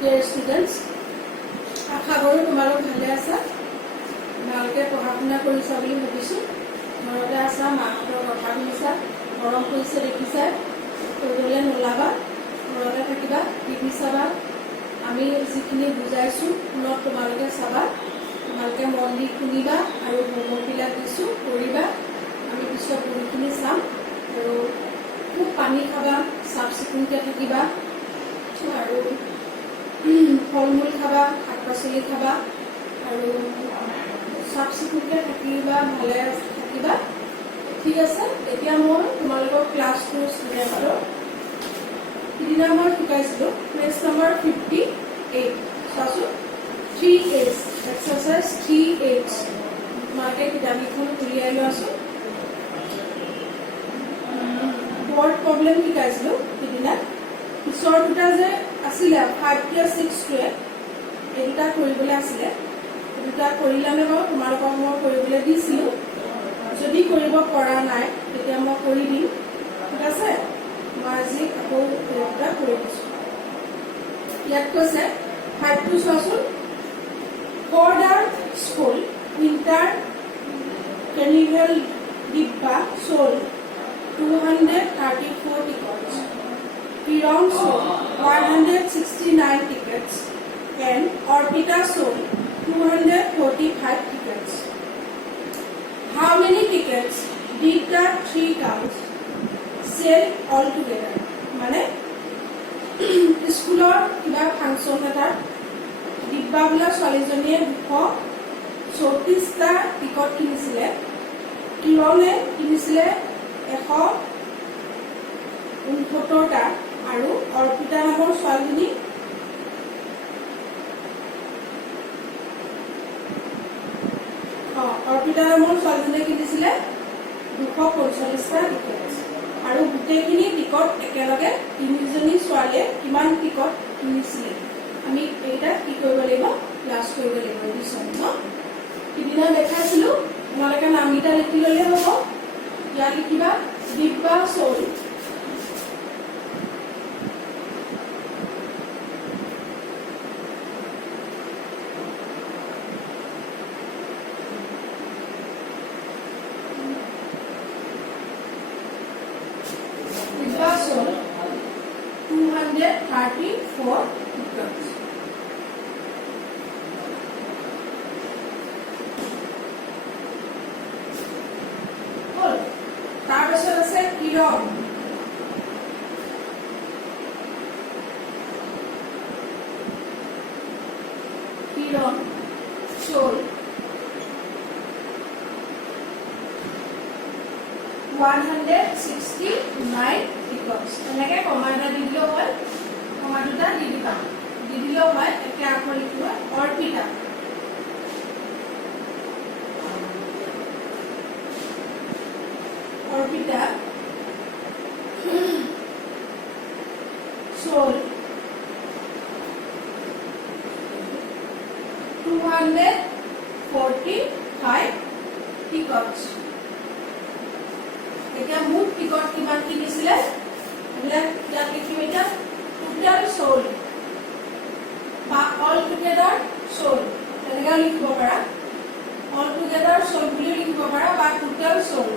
Dear students, আশা কৰোঁ তোমালোক ভালে আছা। ভালকৈ পঢ়া শুনা কৰিছা বুলি ভাবিছোঁ। ঘৰতে আছা, মাহঁতৰ কথা শুনিছা, গৰম পৰিছে দেখিছা, কৰিবলৈ নোলাবা, ঘৰতে থাকিবা, টিভি চাবা। আমি যিখিনি বুজাইছোঁ ফোনত তোমালোকে চাবা, ভালকৈ মন দি শুনিবা আৰু হোমৱৰ্কবিলাক দিছোঁ কৰিবা। আমি পিছত বহুতখিনি চাম আৰু খুব পানী খাবা, চাফ চিকুণকৈ থাকিবা আৰু ফল মূল খাবা, শাক পাচলি খাবা আৰু চাফ চিকুণকৈ থাকিবা, ভালে থাকিবা। ঠিক আছে, এতিয়া মই তোমালোকৰ ক্লাছ 2 ষ্টুডেণ্টৰ সিদিনা মই শিকাইছিলোঁ পেজ নম্বৰ 58। চোৱাচোন 3H এক্সাৰচাইজ 3H। তোমালোকে কিতাপখন উলিয়াই লোৱাচোন। বৰ্ড প্ৰব্লেম শিকাইছিলোঁ সিদিনা। পিছৰ দুটা যে আছিলে 5টোৱে 6টোৱে, এই দুটা কৰিবলৈ আছিলে। এই দুটা কৰিলানে বাৰু? তোমালোকক মই কৰিবলৈ দিছিলোঁ। যদি কৰিব পৰা নাই তেতিয়া মই কৰি দিম। ঠিক আছে, মই আজি আকৌ এই দুটা কৰি দিছোঁ। ইয়াত কৈছে 5টো চোৱাচোন। ফৰ দ্য স্কুল উইণ্টাৰ কেনিভেল ডিব্বা sold 234 tickets. Kiran sold 169 tickets and Orpita sold 245 tickets. How many tickets did the three cows sell altogether? মানে স্কুলৰ কিবা ফাংচন এটা ডিব্বা বোলা ছোৱালীজনীয়ে 234টা টিকট কিনিছিলে। কিৰণে কিনিছিলে 169টা আৰু অৰ্পিতা নামৰ ছোৱালীজনী কিনিছিলে 245টা টিকট। আৰু গোটেইখিনি টিকট একেলগে তিনিজনী ছোৱালীয়ে কিমান টিকট কিনিছিলে আমি এইটা কি কৰিব লাগিব, ক্লাছ কৰিব লাগিব। দিছোঁ ন, সিদিনা দেখাইছিলোঁ। তোমালোকে নামকেইটা লিখি ল'লে হ'ব। ইয়াত লিখিবা ডিব্বা sold। ডিব্বা sold 234 tickets. তাৰপিছত আছে কিৰণ। sold 169 tickets. এনেকৈ কমা এটা দি দিলেও হয়, কমা দুটা দি দিলেও হয়। এতিয়া আকৌ লিখিব অৰ্পিতা। Orpita sold 245 tickets. এতিয়া মুঠ টিকট কিমান কিনিছিলে এইবিলাক ইয়াত লিখিম। এতিয়া টোটেল sold বা অল টুগেডাৰ sold তেনেকৈ লিখিব পাৰা। অল টুগেডাৰ sold বুলি লিখিব পাৰা বা টোটেল sold।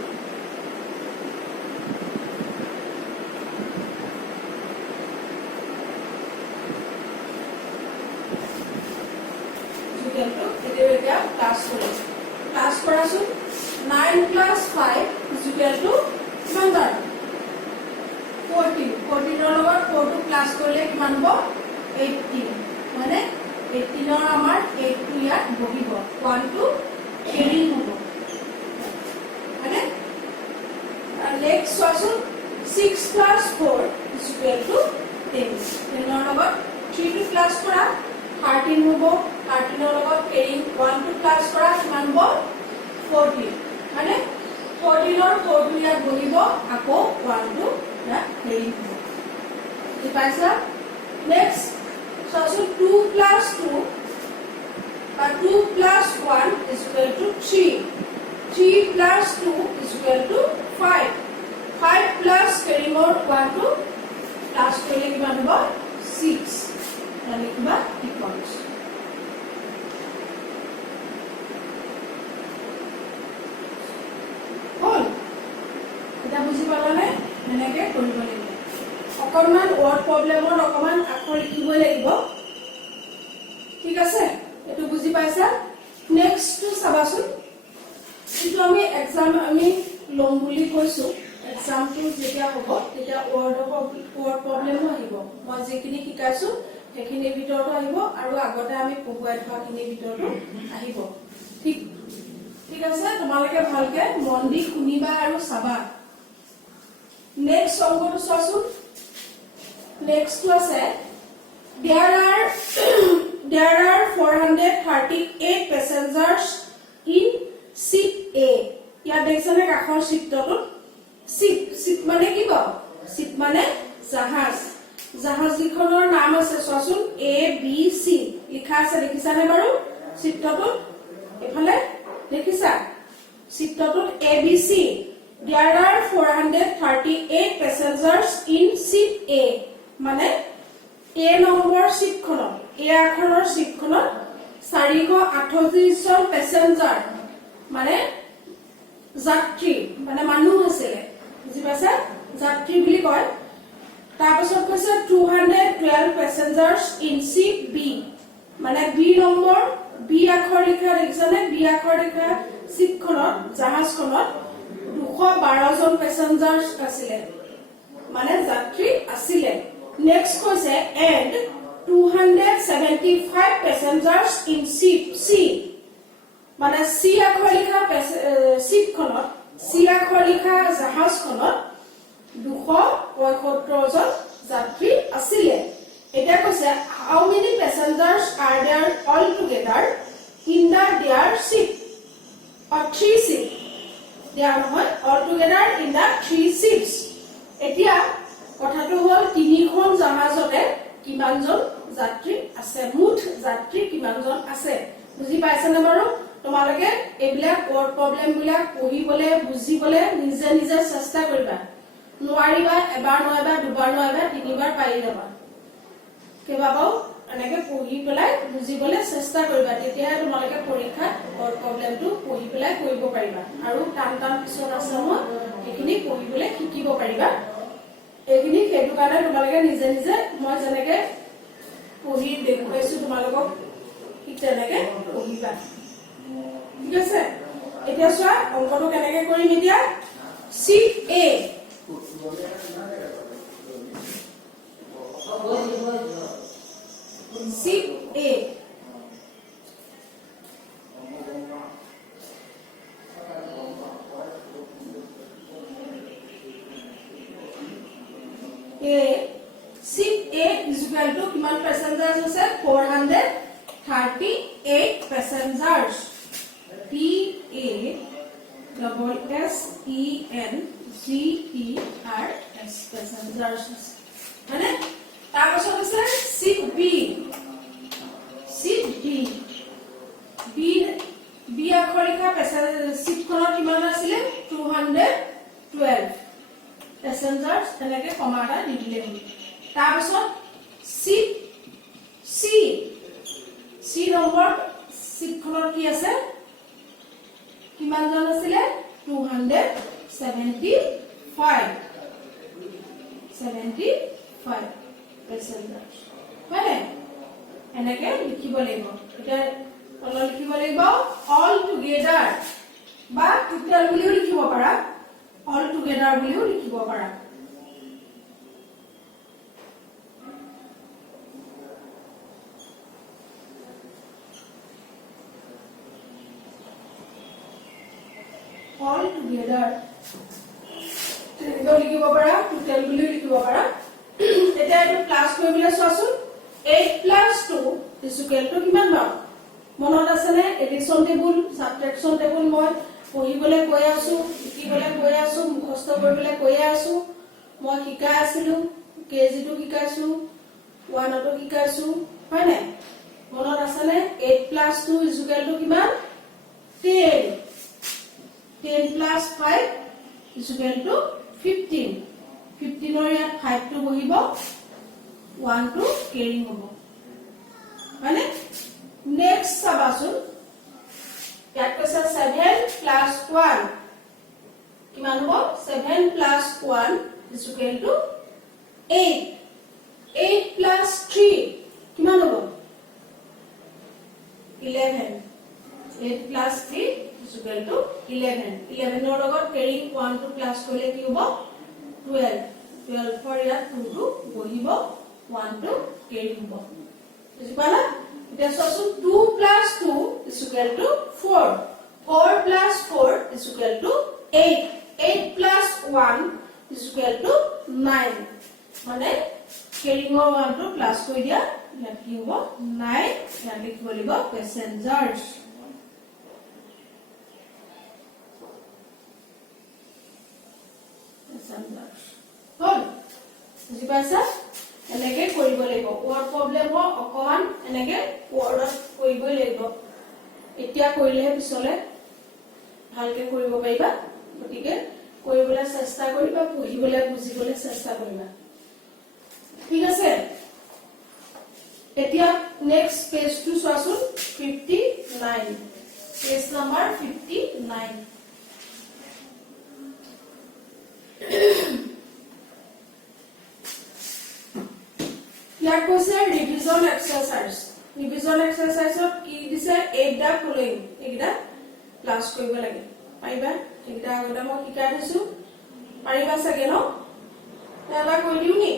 ক্লাছ কৰাচোন। 9 + 5 কিমান বাৰ 14। 14ৰ লগত 4টো ক্লাছ কৰিলে কিমান হ'ব 18। মানে 18ৰ আমাৰ 8টো ইয়াত বহিব, 1টো কেৰি হ'ব। মানে নেক্সট চোৱাচোন 6 + 4 10। 10ৰ লগত 3টো ক্লাছ কৰা 13 হ'ব। 13ৰ লগত কেৰিং 1টো ক্লাছ কৰা কিমান হ'ব 14। মানে 14ৰ 4টো ইয়াত বহিব, আকৌ 1টো ইয়াত কেৰিং হ'ব। বুজি পাইছা? নেক্সট চোৱাচোন 2 + 2 বা 2 + 1 = 3। 3 + 2 = 5। 5 + কেৰিঙৰ 1টো ক্লাছ কৰিলে কিমান হ'ব 6। লিখিবা অকণমান ৱৰ্ড প্ৰব্লেমৰ অকণমান আখৰ লিখিবই লাগিব ঠিক আছে এটো বুজি পাইছা নেক্সট টু চাবাচোন কিন্তু আমি এক্সাম আমি লম বুলি কৈছো এক্সামটো যেতিয়া হ'ব তেতিয়া ৱৰ্ড প্ৰব্লেমো আহিব মই যেখিনি শিকাইছো সেইখিনিৰ ভিতৰতো আহিব আৰু আগতে আমি পঢ়ুৱাই থোৱাখিনিৰ ভিতৰতো আহিব ঠিক ঠিক আছে তোমালোকে ভালকে মন দি শুনিবা আৰু চাবা নেক্সট অংকটো চোৱাচোন নেক্সট আছে there are 438 passengers in ship A ইয়াত দেখিছানে কাখৰ চিত্ৰটো ship মানে কি বাও ship মানে জাহাজ জাহাজ যিখনৰ নাম আছে চোৱাচোন A B C লিখা আছে দেখিছানে বাৰু চিত্ৰটো এফালে দেখিছা চিত্ৰটো A B C there are 438 passengers in ship A মানে A নম্বৰ শিপখনত A আখৰৰ শিপখনত 438 জন প্যাসেঞ্জাৰ মানে যাত্ৰী মানে মানুহ আছে বুজি পাইছা যাত্ৰী বুলি কয় তাৰ পাছত কৈছে 212 প্যাসেঞ্জাर्स ইন শিপ B মানে B নম্বৰ B আখৰ লিখা দেখিছানে B আখৰ লিখা শিপখনত জাহাজখনত 212 জন প্যাসেঞ্জাर्स আছিল মানে যাত্ৰী আছিল Next কৈছে and 275 passengers in ship C মানে C আখৰ লিখা শিপখনত C আখৰ লিখা জাহাজখনত 275 জন যাত্ৰী আছিল এটা কৈছে how many passengers are there all together in their ship or 3 ship there are all together in the 3 ships এতিয়া কথাটো হল তিনিখন জাহাজতে কিমানজন যাত্ৰী আছে মুঠ যাত্ৰী কিমানজন আছে বুজি পাইছানে বাৰু তোমালোকে এবিলাক ৱৰ্ড প্ৰব্লেম বিলাক পঢ়িবলে বুজিবলে নিজে নিজে চেষ্টা কৰিবা নোৱাৰিবা এবাৰ নোৱাৰিবা দুবাৰ নোৱাৰিবা তিনিবাৰ পাৰি যাবা কেবাবাও এনেকে পঢ়ি পেলাই বুজিবলে চেষ্টা কৰিবা তেতিয়া তোমালোকে পৰীক্ষাত ৱৰ্ড প্ৰব্লেমটো পঢ়ি পেলাই কৰিব পাৰিবা আৰু টান টান পিছত আছে মই এইখিনি পঢ়িবলে শিকিব পাৰিবা এখিনি হেতু কাৰণে তোমালোকে নিজে নিজে মই যেনেকে পঢ়ি দেখুৱাইছো তোমালোকক ঠিক তেনেকে পঢ়িবা ঠিক আছে এতিয়া চোৱা অংকটো কেনেকে কৰিম এতিয়া শিপ A ship A ship A is equal to কিমান passengers আছে 438 passengers P A double S E N G E R S passengers মানে তাৰ পাছত আছে ship B B আখৰ লিখা শিপখনৰ কিমান আছিল 212 passengers এনেকে কমা এটা দি দিলে হ'ল তাৰ পাছত C নম্বৰ শিপখনৰ কি আছে কিমান জন আছিল 275 passengers মানে এনেকে লিখিব লাগিব এটা তল লিখিব লাগিব all together বা টোটাল বুলিও লিখিব পাৰা all together বুলিও লিখিব পাৰা all together তেনেকৈ লিখিব পাৰা টোটাল বুলিও লিখিব পাৰা এটা এটো ক্লাস কৰিবলৈ চোৱাচোন 8 + 2 = কিমান পাম মনত আছে নে এডিশন টেবুল সাবট্ৰাকশন টেবুল মই পঢ়িবলৈ কৈ আছো শিকিবলৈ কৈ আছো মুখস্থ কৰিবলৈ কৈ আছো মই শিকাই আছিলো কেজি2 শিকাইছো 1টো শিকাইছো হয় না মনত আছে নে 8 + 2 = কিমান 10 10 + 5 = 15 15 ৰ ইয়াত 5 টো বহিব 1 টো কেৰিং হ'ব মানে নেক্সট চাবাচোন ইয়াত কৈছে 7 + 1 কিমান হ'ব 7 + 1 = 8 8 plus 3 কিমান হ'ব 11 8 plus 3 is equal to 11 11 ৰ লগত carrying 1 to plus কৰিলে কি হ'ব 12 12 for ইয়াত 2 to বহিব 1 to carry হ'ব বুজি পালা এতিয়া সসু 2 plus 2 is equal to 4 4 plus 4 is equal to 8 8 plus 1 is equal to 9 মানে carrying 1 to plus কৰি দিয়া ইয়াত কি হ'ব 9 ইয়াত লিখিব লাগিব passengers হল বুজি পাইছা এনেকে কৰিব লাগিব ওয়াৰ্ড প্ৰবলেম হ অকমান এনেকে ওয়াৰ্ডত কৰিবই লাগিব এতিয়া কৰিলেহে পিছলে ভালকে কৰিব পাৰিবা গতিকে কৰিবলৈ চেষ্টা কৰিবা পঢ়িবলৈ বুজিবলৈ চেষ্টা কৰিবা ঠিক আছে এতিয়া নেক্সট পেজ টু চোৱাচোন 59 পেজ নাম্বাৰ 59 ইয়াত কৈছে ৰিভিজন এক্সাৰসাইজ ৰিভিজন এক্সাৰসাইজত কি দিছে এইটা ফলোইং এইটা ক্লাস কৰিব লাগে পাইবা এইটা আগতে মই শিকাই দিছো পাৰিবা চাগে ন এটা কৈ দিও নি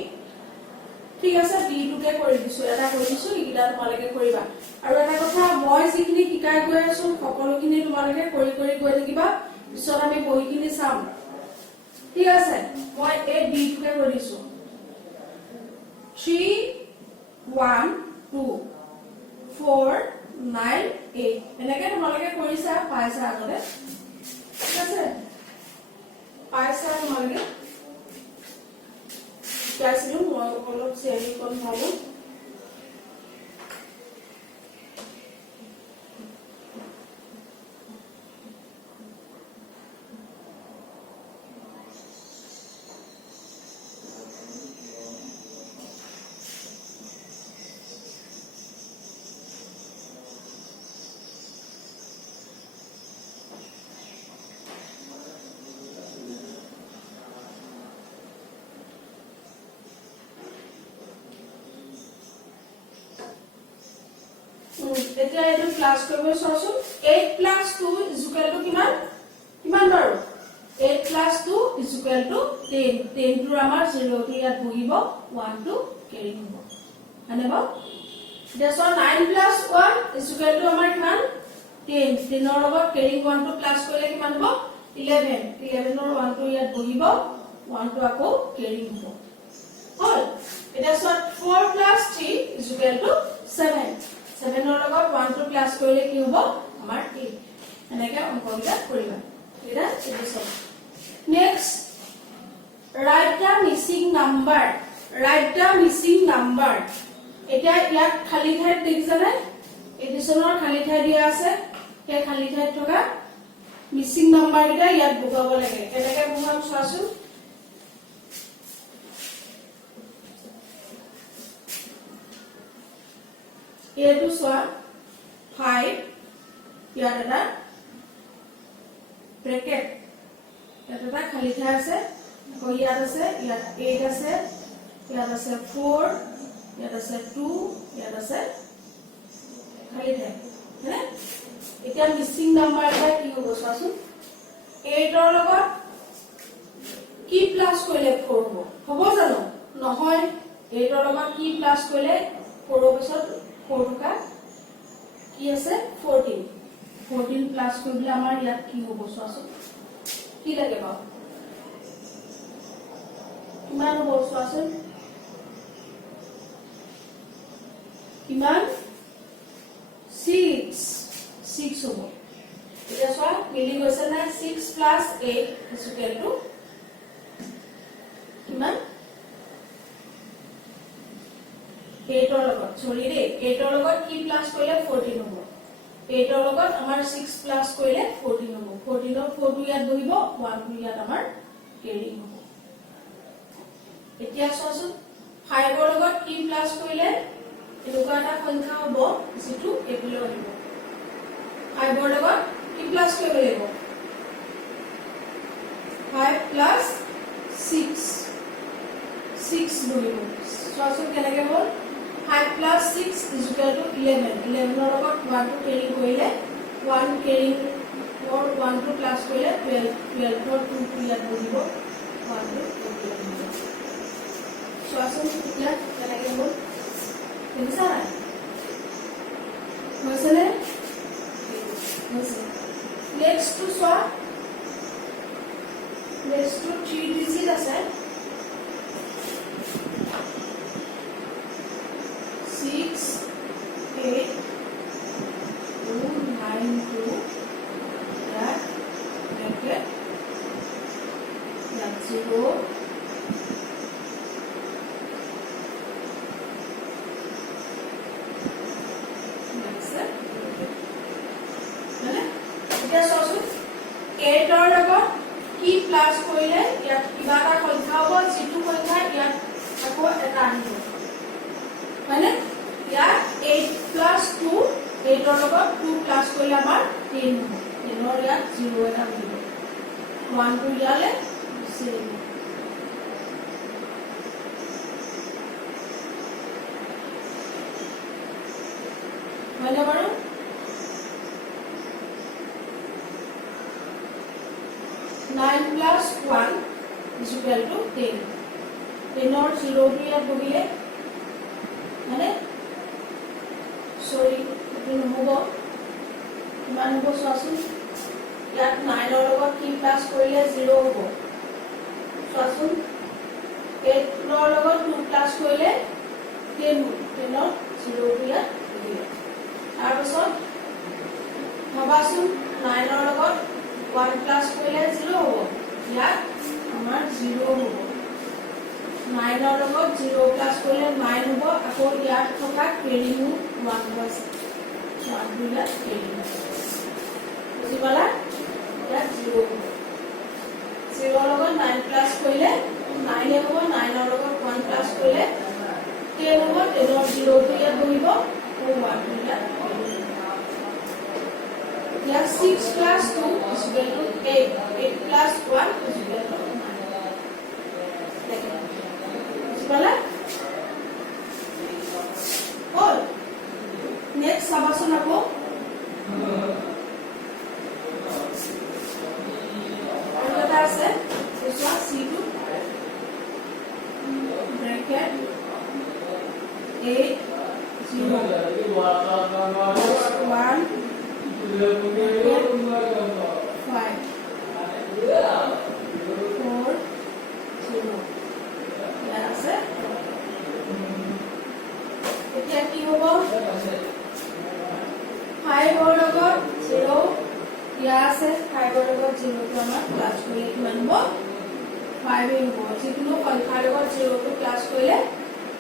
ঠিক আছে দুইটোকে কৰি দিছো এটা কৈ দিছো এইটা তোমালোকে কৰিবা আৰু এটা কথা মই যিখিনি শিকাই গৈ আছো সকলোখিনি তোমালোকে কৰি কৰি গৈ থাকিবা পিছত আমি বহিখিনি চাম ঠিক আছে মই এই দুইটোকে কৰি দিছো 3 1 2 4 9 8 এনেকে তোমালোকে কৰিছা পাইছা আগতে ঠিক আছে পাইছা তোমালোকে শিকাইছিলো মই অলপ চেৰি কৰি ভাবো এতিয়া এটো ক্লাস কৰিব চাওচোন 8 plus 2 is equal to কিমান কিমান বাৰু 8 plus 2 is equal to 10 10 টো আমাৰ 0 টো ইয়াত বহিব 1 টো কেৰি হ'ব আনেব দেছো 9 plus 1 is equal to আমাৰ কিমান 10 10 ৰ লগত কেৰি 1 টো প্লাস কৰিলে কিমান হ'ব 11 11 ৰ 1 টো ইয়াত বহিব 1 টো আকৌ কেৰি হ'ব হল এটা 4 plus 3 is equal to 7 7 ৰ লগত 1 টো প্লাস কৰিলে কি হ'ব আমাৰ 8 এনেকে অংকবিলাক কৰিবা এটা এডিশন নেক্সট ৰাইট দা মিসিং নাম্বাৰ এটা ইয়াত খালি ঠাই দেখিছানে এডিশনৰ খালি ঠাই দিয়া আছে কে খালি ঠাই থকা মিসিং নাম্বাৰ এটা ইয়াত বুজাব লাগে এনেকে বুজাম চোৱাচোন এটো সোয়া 5 ইয়াত এটা ব্র্যাকেট এটা খালি ঠাই আছে ইয়াত আছে ইয়াত 8 আছে ইয়াত আছে 4 ইয়াত আছে 2 ইয়াত আছে খালি ঠাই হ্যাঁ এটা মিসিং নাম্বার এটা কি হ'ব চোৱাচোন 8 ৰ লগত কি প্লাস কৰিলে 4 হ'ব জানো নহয় 8 ৰ লগত কি প্লাস কৰিলে 4 ৰ পিছত 4 का কি আছে 14 14 প্লাস কৰিলে আমাৰ ইয়াত কি হ'ব চোৱাচোন কি লাগে বা কিমান হ'ব চোৱাচোন কিমান 6 হ'ব এটা চোৱা মিলি গৈছে না 6 plus 8 is equal to কিমান 8 ৰ লগত সৰি ৰে 8 ৰ লগত কি প্লাস কৰিলে 14 হ'ব 8 ৰ লগত আমাৰ 6 প্লাস কৰিলে 14 হ'ব 14 ৰ 4 টো ইয়াত বহিব 1 টো ইয়াত আমাৰ কেৰি হ'ব এতিয়া চোৱাচোন 5 ৰ লগত কি প্লাস কৰিলে এনেকুৱা এটা সংখ্যা হ'ব যেটো এগুলো আহিব 5 ৰ লগত কি প্লাস কৰিব লাগিব 5 plus 6 6 বহিব চোৱাচোন কেনেকৈ হ'ল 5 plus 6 is equal to 11 11 ৰ লগত 1 টো কেৰি কৰিলে 1 কেৰি or 1 টো প্লাস কৰিলে 12 12 ৰ 2 টো ইয়াত বহিব 1 টো চোৱাচোন এতিয়া কেনেকৈ হ'ল দেখিছা নাই হৈছেনে নেক্সট টু চোৱা নেক্সট টু 3 ডিজিট আছে 6 8 2 9 2 that bracket that 0 এতিয়া চোৱাচোন 8 ৰ লগত কি প্লাস কৰিলে ইয়াত কিবা এটা সংখ্যা হ'ব যিটো সংখ্যা ইয়াত আকৌ এটা আহিব মানে ইয়াত 8 plus 2 8 ৰ লগত 2 প্লাস কৰিলে আমাৰ 10 হ'ব 10 ৰ ইয়াত 0 এটা আহিব 1 টো ইয়ালে 0 মানে বাৰু 9 plus 1 is equal to 10 10 or 0 টো ইয়াত বহিলে মানে সৰি এটো নহব কিমান হ'ব চোৱাচোন ইয়াত 9 ৰ লগত কি প্লাস কৰিলে 0 হ'ব চোৱাচোন 8 ৰ লগত 2 প্লাস কৰিলে 10 10 ৰ 0 টো ইয়াত বহিলে তাৰপিছত ভাবাচোন 9 ৰ লগত 1 plus কৰিলে 0 হ'ব ইয়াত আমাৰ 0 হ'ব 9 ৰ লগত 0 plus কৰিলে 9 হ'ব আকৌ ইয়াত থকা কেৰি 1 আছে 1 বিলাক কেৰি বুজি পালা ইয়াত 0 হ'ব 0 ৰ লগত 9 plus কৰিলে 9 হ'ব 9 ৰ লগত 1 plus কৰিলে 10 হ'ব 10 ৰ 0 টো ইয়াত বহিব আৰু 1 বিলাক Yeah, 6 plus 2 is equal to 8. 8 plus 1 is equal to 9. Sekolah? Oh, next sabasun apa? Apa kata ase? Usah C2 bracket 8 0 1 5 4 0 ইয়াত আছে এতিয়া কি হ'ব 5 ৰ লগত 0 ইয়াত আছে 5 ৰ লগত 0 টো আমাৰ প্লাস কৰিলে কিমান হ'ব 5 হ'ব যিকোনো সংখ্যাৰ লগত 0 টো প্লাস কৰিলে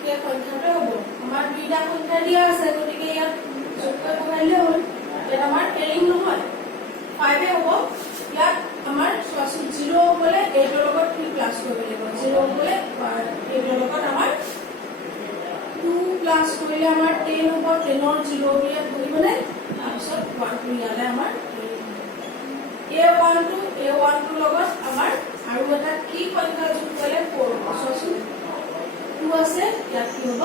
এই সংখ্যাটো হ'ব আমাৰ দুইটা সংখ্যা দিয়া আছে গতিকে ইয়াত যোগ কৰি বহাইলে হ'ল এটা আমাৰ কেৰিং নহয় 5 হ'ব ইয়াত আমাৰ সসুন 0 হ'লে 8 ৰ লগত 2 প্লাস কৰিব লাগিব 0 হ'লে 8 ৰ লগত আমাৰ 2 প্লাস কৰিলে আমাৰ 10 হ'ব 10 ৰ 0 ইয়াত বহিবনে তাৰপিছত 1 টো ইয়ালে আমাৰ a1 টো লগত আমাৰ আৰু এটা কি সংখ্যা যোগ কৰিলে 4 সসুন 2 আছে ইয়াত কি হ'ব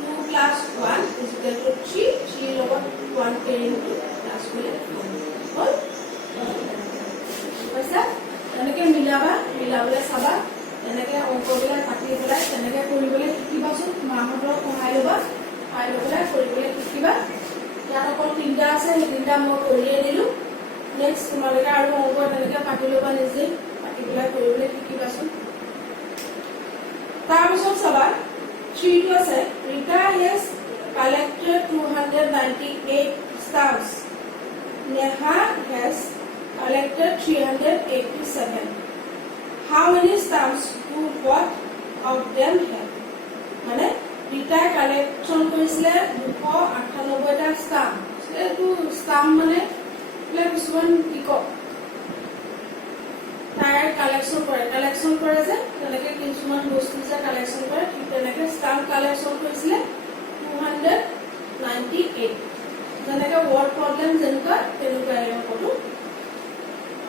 2 plus 1 is equal to 3 3 লগত 1 carrying to plus কৰিলে হ'ল পইছা এনেকৈ মিলাবলৈ চাবা এনেকৈ অংকবিলাক কাটি পেলাই তেনেকৈ কৰিবলৈ শিকিবাচোন মাহঁতৰ সহায় ল'বা সহায় লৈ পেলাই কৰিবলৈ শিকিবা ইয়াত অকল 3টা আছে সেই 3টা মই কৰিয়ে দিলোঁ নেক্সট তোমালোকে আৰু অংক তেনেকৈ কাটি ল'বা নিজে কাটি পেলাই কৰিবলৈ শিকিবাচোন তাৰপিছত চাবা 3 টো আছে Rita has collected 298 stamps. Neha has collected 387. How many stamps do what of them have? মানে Rita collection কৰিছিলে 298 টা stamp. সেইটো stamp মানে কিছুমান টিকট তাই কালেকশন কৰে যে তেনেকৈ কিছুমান বস্তু যে কালেকশন কৰে ঠিক তেনেকৈ স্টাম্প কালেকশন কৰিছিলে 298 যেনেকৈ ওয়াৰ্ড প্ৰবলেম যেনেকুৱা ফটো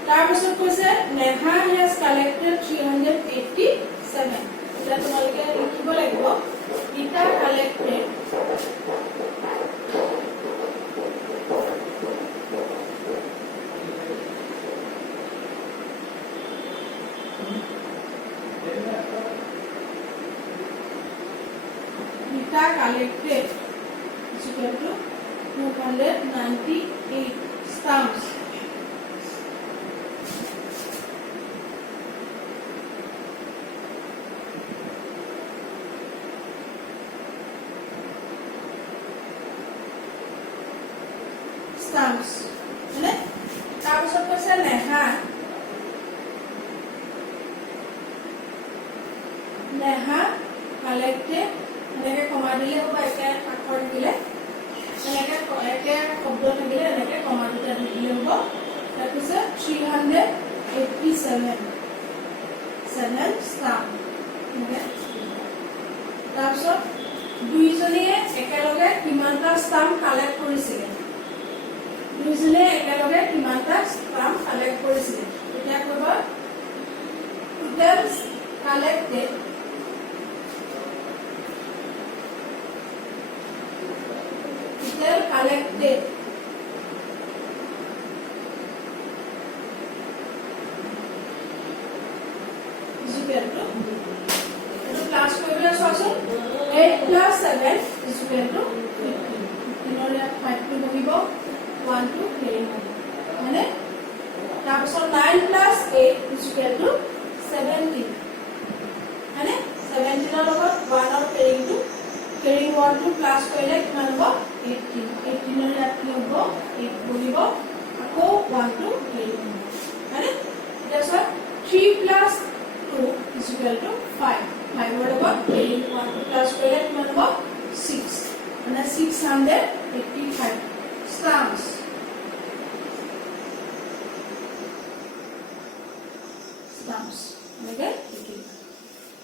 তাৰ পিছত কৈছে নেহা has collected 387 এতিয়া তোমালোকে লিখিব লাগিব ইটা collected is equal to 298 stamps. Stamps. Right? তাৰপিছত কৈছে নেহা কালেক্টেড এনেকে কমা দিলে হ'ব একে আখৰ দিলে এনেকে একে শব্দ থাকিলে এনেকে কমা দুটা দিলে হ'ব তাৰপিছত 387 স্টাম্প তাৰপিছত দুইজনীয়ে একেলগে কিমানটা স্টাম্প কালেক্ট কৰিছিলে এতিয়া ক'ব total collected is equal to class কৰিবলৈ চোৱাচোন 8 plus 7 is equal to 15 ৰ 5 টো বহিব 1 to 3 মানে তাৰপিছত 9 plus 8 is equal to 17 মানে 17 ৰ লগত 1 ৰ carrying 1 to plus কৰিলে কিমান হ'ব 18 ৰ ইয়াত কি হ'ব 8 বহিব আকৌ 1 to 3 মানে তাৰপিছত 3 plus 2 is equal to 5 5 ৰ লগত carrying 1 to plus কৰিলে কিমান হ'ব 6 মানে 685 stamps এনেকে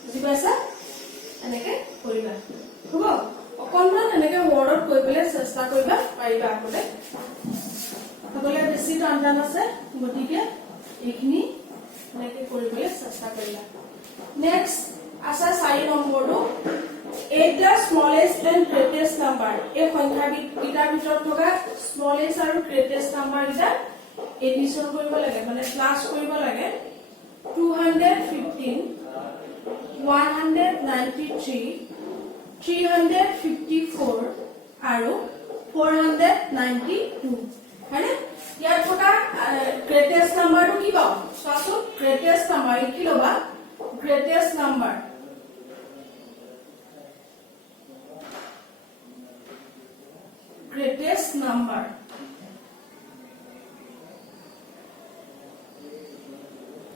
বুজি পাইছা এনেকে কৰিবা হ'ব অকণমান এনেকে ৱৰ্ডত কৈ পেলাই চেষ্টা কৰিবা পাৰিবা আগতে সকলোৱে বেছি টান আছে গতিকে এইখিনি এনেকে কৰিবলৈ চেষ্টা কৰিবা নেক্সট আছে 4 নম্বৰটো 8 the smallest and greatest number এই সংখ্যাবিধৰ ভিতৰত থকা smallest আৰু greatest number এটা এডিশন কৰিব লাগে মানে প্লাস কৰিব লাগে 215 193 354 আৰু 492 হয়নে ইয়াৰ থকা গ্ৰেটেষ্ট নাম্বাৰটো কি পাও চাচো গ্ৰেটেষ্ট নাম্বাৰ লিখি লবা গ্ৰেটেষ্ট নাম্বাৰ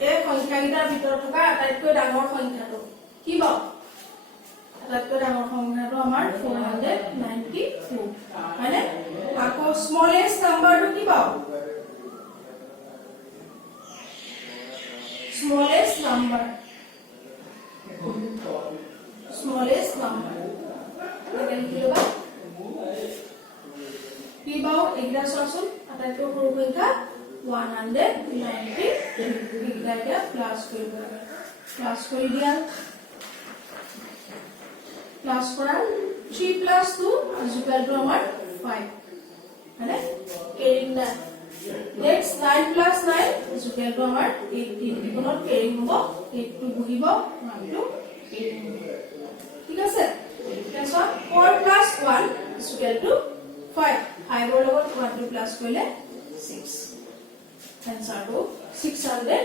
এই সংখ্যাগিটাৰ ভিতৰত থকা আটাইতকৈ ডাঙৰ সংখ্যাটো কি পাও আটাইতকৈ ডাঙৰ সংখ্যাটো আমাৰ 492 মানে আকৌ স্মলেষ্ট নাম্বাৰটো কি পাও smallest number again kiloba কি পাও এগলা সসুন আটাইতকৈ সৰু সংখ্যা 190 এগলা প্লাস কৰি দিয়া প্লাস কৰা 3 plus 2 is equal to our 5 মানে carrying that next 9 plus 9 is equal to our 18 এখনত carrying হ'ব 8 টো বহিব 1 to 8 ঠিক আছে তাৰপিছত 4 plus 1 is equal to 5 5 ৰ লগত 1 টো প্লাস কৰিলে 6 answer to 685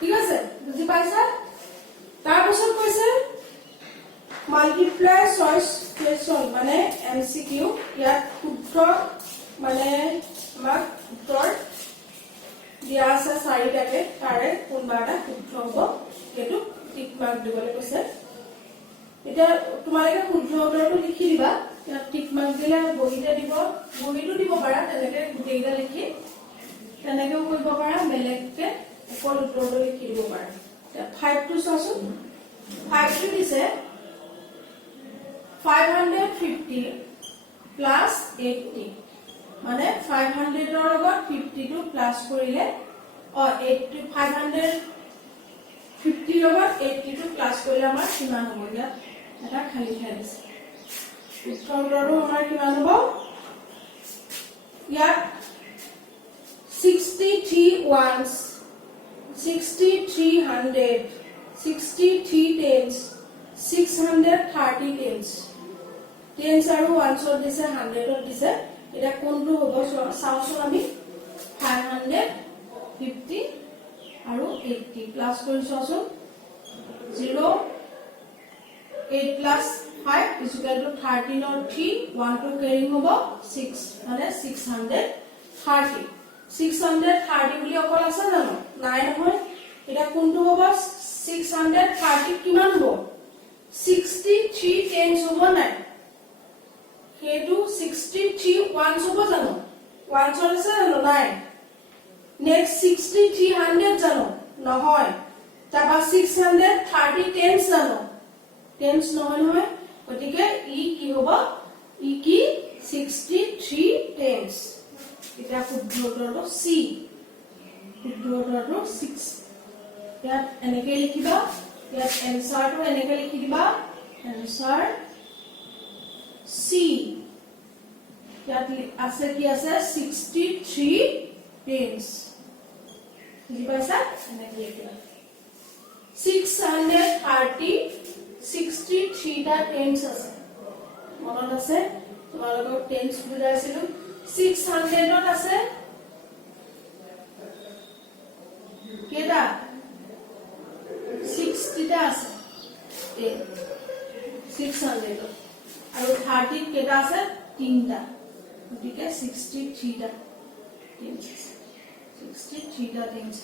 ঠিক আছে বুজি পাইছা তাৰ পিছত কৈছে মাল্টিপ্লাই চয়েস কোৱেশ্চন মানে এমসিকিউ ইয়াত শুদ্ধ মানে আমাক উত্তৰ দিয়া আছে 4টাকে তাৰে কোনবাটা শুদ্ধ হ'ব এটো টিক মাৰ্ক দিবলৈ কৈছে এটা তোমালোকে শুদ্ধ উত্তৰটো লিখি দিবা ইয়াত টিক মাৰ্ক দিলে বহিতে দিব বহিটো দিব পাৰা তেনেকে গোটেইটা লিখি তেনেকেও কৰিব পাৰা বেলেগকে অকল উত্তৰটো লিখি দিব পাৰা 5 টো চাচোন 5 টো দিছে 550 plus 80 মানে 500 ৰ লগত 52 প্লাস কৰিলে 550 50 লগত 82 প্লাস কৰিলে আমাৰ কিমান হ'ব ইয়াত এটা খালি ঠাই আছে উত্তৰটো আমাৰ কিমান হ'ব ইয়াত 63 ones 63 hundred 63 tens 630 tens tens আৰু ones দিছে 100 দিছে এটা কোনটো হ'ব চাওচোন আমি 550 আৰু 80 প্লাস কৰি চাওচোন 0 8 plus 5 is equal to 13 or 3 1 to carry hobo 6 মানে 630 630 বুলি অকল আছে জানো নাই নহয় এটা কোনটো হ'ব 630 কিমান হ'ব 63 tens হ'ব নাই হেতু 63 ones হ'ব জানো ones আছে জানো নাই next 6300 জানো নহয় তাপা 630 tens জানো tens নহয় নহয় গতিকে ই কি হ'ব ই কি 63 tens এটা শুদ্ধ উত্তৰটো সি শুদ্ধ উত্তৰটো 6 ইয়াত এনেকৈ লিখিবা ইয়াত এনসাৰটো এনেকৈ লিখি দিবা এনসাৰ সি ইয়াত আছে কি আছে 63 tens বুজি পাইছা এনেকৈ লিখিবা 630 63 টা tens আছে মনত আছে তোমালোকক tens বুজাইছিলো 600 ত আছে কেটা 60 টা আছে 600 আৰু 30 কেটা আছে 3 টা গতিকে 63 টা tens 63 টা tens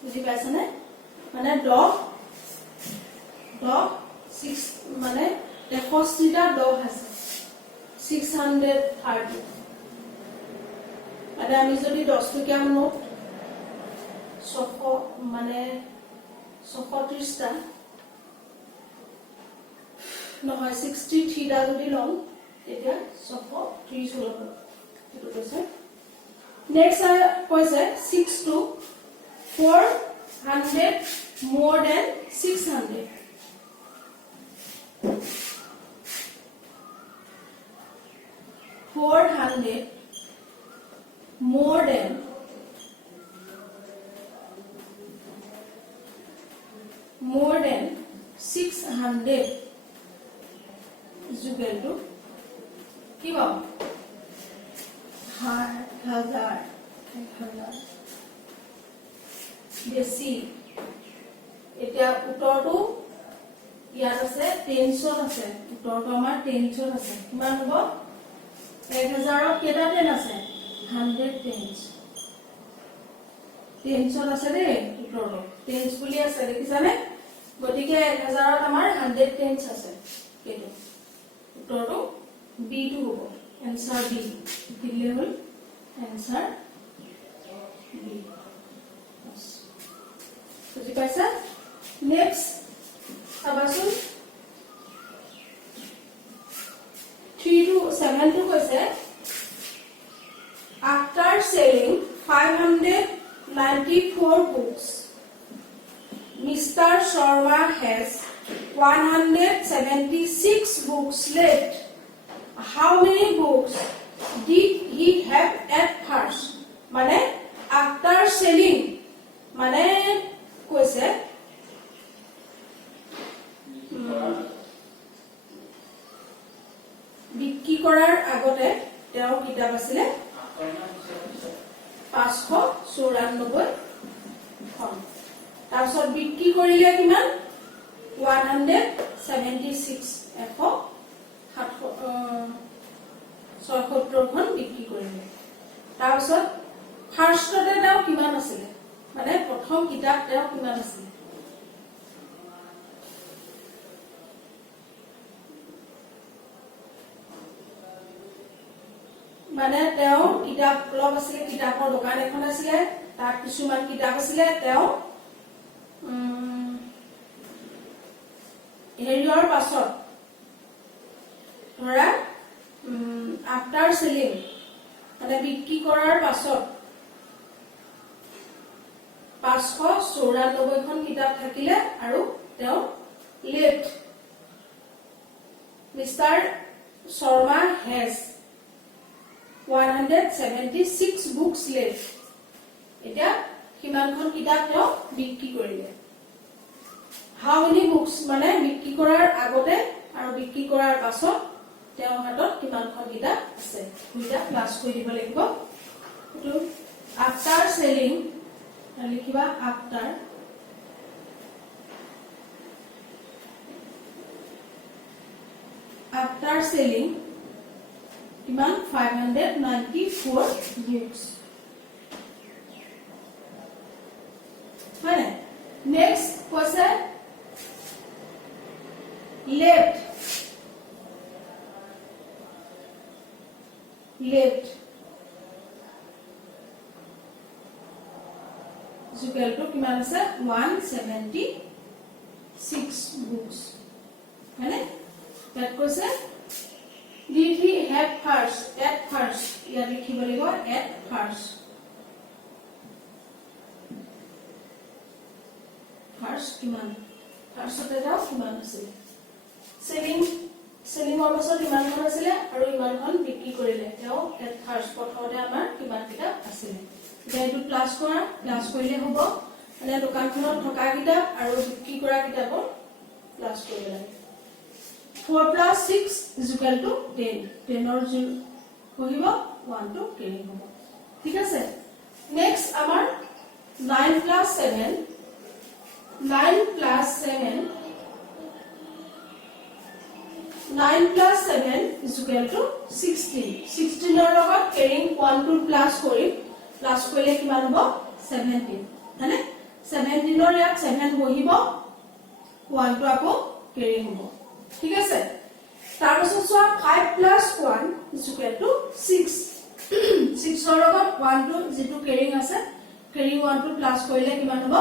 বুজি পাইছানে মানে 6 মানে 61 টা 10 আছে 630 মানে আমি যদি 10 টকীয়া নোট 600 মানে 630 টা নহয় 63 টা যদি লওঁ তেতিয়া 630 হ'ব এটো কৈছে নেক্সট কৈছে 6 to 400 more than 600 400 more than 600 is equal to কি পাম 1000 বেছি এতিয়া উত্তৰটো ইয়াত আছে টেনছত আছে উত্তৰটো আমাৰ টেনছত আছে কিমান হ'ব 1000 ত কেটা টেন আছে 100 tens টেনছত আছে দেই উত্তৰটো টেনছ বুলি আছে দেখিছানে গতিকে 1000 ত আমাৰ 100 tens আছে কেটো উত্তৰটো বি টু হ'ব এনসাৰ বি দিলে হ'ল এনসাৰ বি বুজি পাইছা নেক্সট আবাসুন 3 to 7 to কৈছে after selling 594 books Mr. Sharma has 176 books left how many books did he have at first মানে after selling মানে কৈছে বিক্ৰী কৰাৰ আগতে তেওঁৰ কিতাপ আছিল 594 খন তাৰপিছত বিক্ৰী কৰিলে কিমান 176 176 খন বিক্ৰী কৰিলে তাৰপিছত ফাৰ্ষ্টতে তেওঁ কিমান আছিল মানে প্ৰথম কিতাপ তেওঁ কিমান আছিল মানে তেওঁ কিতাপ ক্লব আছিল কিতাপৰ দোকান এখন আছিল তাত কিছুমান কিতাপ আছিল তেওঁ হেৰিয়ৰ পাছত ধৰা আফটাৰ সেলিং মানে বিক্ৰী কৰাৰ পাছত 594খন কিতাপ থাকিলে আৰু তেওঁ left mister Sharma has 176 books left এতিয়া কিমানখন কিতাপ তেওঁ বিক্ৰী কৰিলে হাউ মেনি বুকস মানে বিক্ৰী কৰাৰ আগতে আৰু বিক্ৰী কৰাৰ পাছত তেওঁৰ হাতত কিমানখন কিতাপ আছে দুইটা প্লাস কৰি দিব লাগিব এটো আফটাৰ সেলিং লিখিবা after selling কিমান 594 books হয় next question left is equal to কিমান আছে 176 books মানে that question did he have at first ইয়াত লিখিব লাগিব at first কিমান ফাৰ্ষ্টতে যাও কিমান আছিল সেলিং অবস্থাত ইমানখন আছিল আৰু ইমানখন বিক্ৰী কৰিলে তেওঁ at first প্ৰথমতে আমাৰ কিমান কিতাপ আছিল এতিয়া এইটো প্লাস কৰিলে হ'ব মানে দোকানখনত থকা কিতাপ আৰু বিক্ৰী কৰা কিতাপৰ প্লাস কৰিব লাগে 4 plus 6 is equal to 10 10 or 0 কহিব 1 to 10 হ'ব ঠিক আছে নেক্সট আমাৰ 9 plus 7 is equal to 16 ৰ লগত কেৰিং 1 to প্লাস কৰিলে কিমান হ'ব 17 মানে 17 ৰ ইয়াত 7 বহিব 1 টো আকৌ কেৰিং হ'ব ঠিক আছে তাৰ পাছত সোৱা 5 plus 1 is equal to 6 6 ৰ লগত 1 টো যেটো কেৰিং আছে কেৰিং 1 টো প্লাস কৰিলে কিমান হ'ব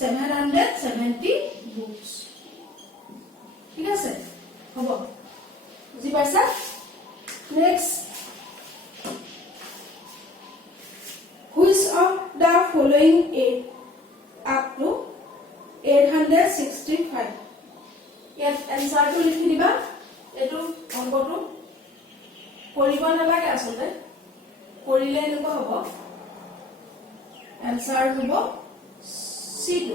770 বুকস ঠিক আছে হ'ব বুজি পাইছা next which of the following up to 865 ইয়াত এনসারটো লিখি দিবা এটো অংকটো কৰিব নালাগে আসলে কৰিলে এনেকুৱা হ'ব এনসাৰ হ'ব C2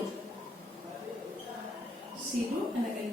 এনেকৈ